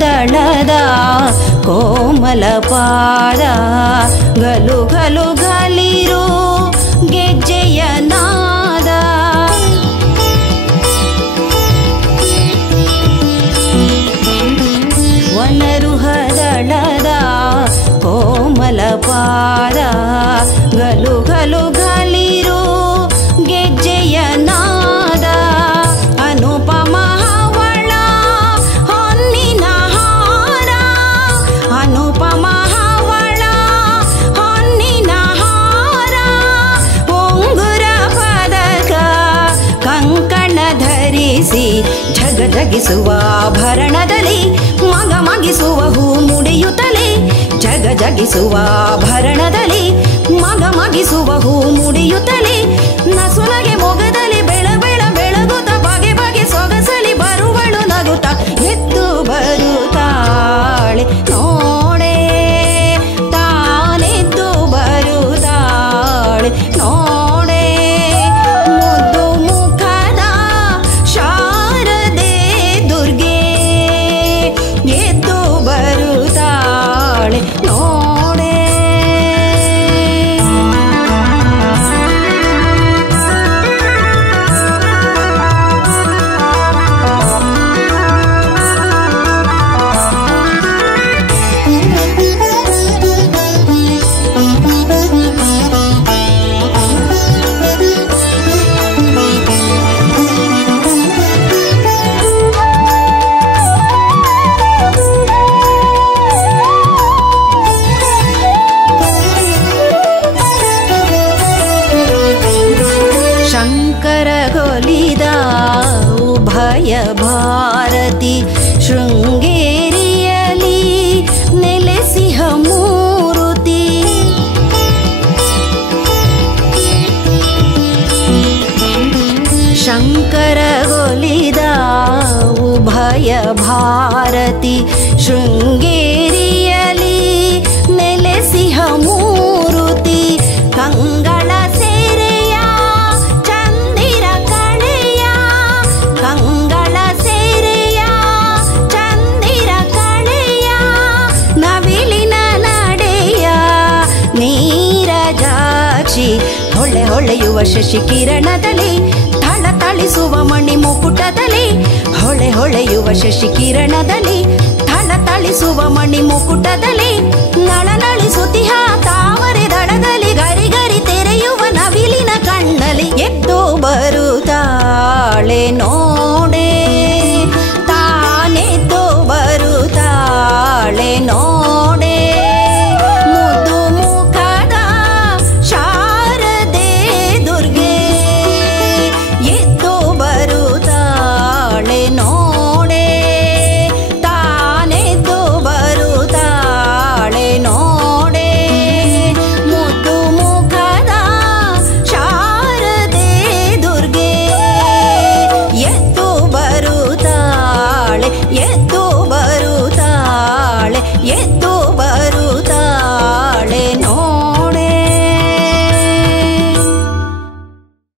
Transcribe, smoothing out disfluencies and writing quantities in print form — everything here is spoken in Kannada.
ದಳದ ಕೋಮಲ ಪಾದ ಗಲು ಗಲು ಗಲಿರು ಗೆಜ್ಜೆಯ ನಾದ ವನರುಹದಳದ ಕೋಮಲ ಪಾದ ಗಲು ಗಲು ಗಲಿರು ಗೆಜ್ಜೆಯ ನಾದ ಅನುಪಮ ಹವಳ ಹೊನ್ನಿನ ಹಾರ ಅನುಪಮ ಹವಳ ಹೊನ್ನಿನ ಹಾರ ಉಂಗುರ ಪದಕ ಕಂಕಣ ಧರಿಸಿ ಝಗ ಝಗಿಸುವ ಆಭರಣದಲ್ಲಿ ಮಗ ಮಗಿಸುವ ಹೂ ಮುಡಿಯುತ್ತಲೇ ಜಗ ಜಗಿಸುವ ಆಭರಣದಲ್ಲಿ ಮಗ ಮಗಿಸುವ ಹೂ ಮುಡಿಯುತ್ತಲೇ ನಸುನಗೆ ಮೊಗದಲ್ಲಿ ಬೆಳ ಬೆಳ ಬೆಳಗುತ್ತ ಬಗೆ ಬಗೆ ಸೊಗಸಲಿ ಬರುವಳು ನಗುತ್ತ ಎದ್ದು ಬರುತ್ತಾಳೆ ನೋಡೆ ತಾನೆದ್ದು ಬರುತ್ತಾಳೆ ನೋಡೆ ಮುದ್ದು ಮುಖದ ಶಾರದೆ ದುರ್ಗೆ ಎದ್ದು ಬರುತ್ತಾಳೆ ನೋಡೆ ಶಂಕರಗೊಲಿದ ಉಭಯ ಭಾರತಿ ಶೃಂಗೇರಿಯಲಿ ನೆಲೆಸಿಹ ಮೂರುತಿ ಶಂಕರಗೊಲಿದ ಉಭಯ ಭಾರತಿ ಶೃಂಗೇರಿಯಲಿ ನೆಲೆಸಿಹ ಮೂರುತಿ ಕಂಗಳ ಸೇರೆಯ ಚಂದಿರ ಕಳೆಯ ಕಂಗಳ ಸೇರೆಯ ಚಂದಿರ ಕಳೆಯ ನವಿಲಿನ ನಡೆಯ ನೀರಜಾಕ್ಷಿ ಹೊಳೆ ಹೊಳೆಯುವ ಶಶಿ ಕಿರಣದಲ್ಲಿ ಥಳಥಳಿಸುವ ಮಣಿ ಮುಕುಟದಲ್ಲಿ ಹೊಳೆ ಹೊಳೆಯುವ ಶಶಿ ಕಿರಣದಲ್ಲಿ ಥಳಥಳಿಸುವ ಮಣಿ ಮುಕುಟದಲ್ಲಿ ನಳನಳಿಸುತ್ತಿಹ ತಾವರೆ ದಳದಲ್ಲಿ ಗರಿ ಗರಿ ತೆರೆಯುವ ನವಿಲಿನ ಕಣ್ಣಲ್ಲಿ ಎದ್ದು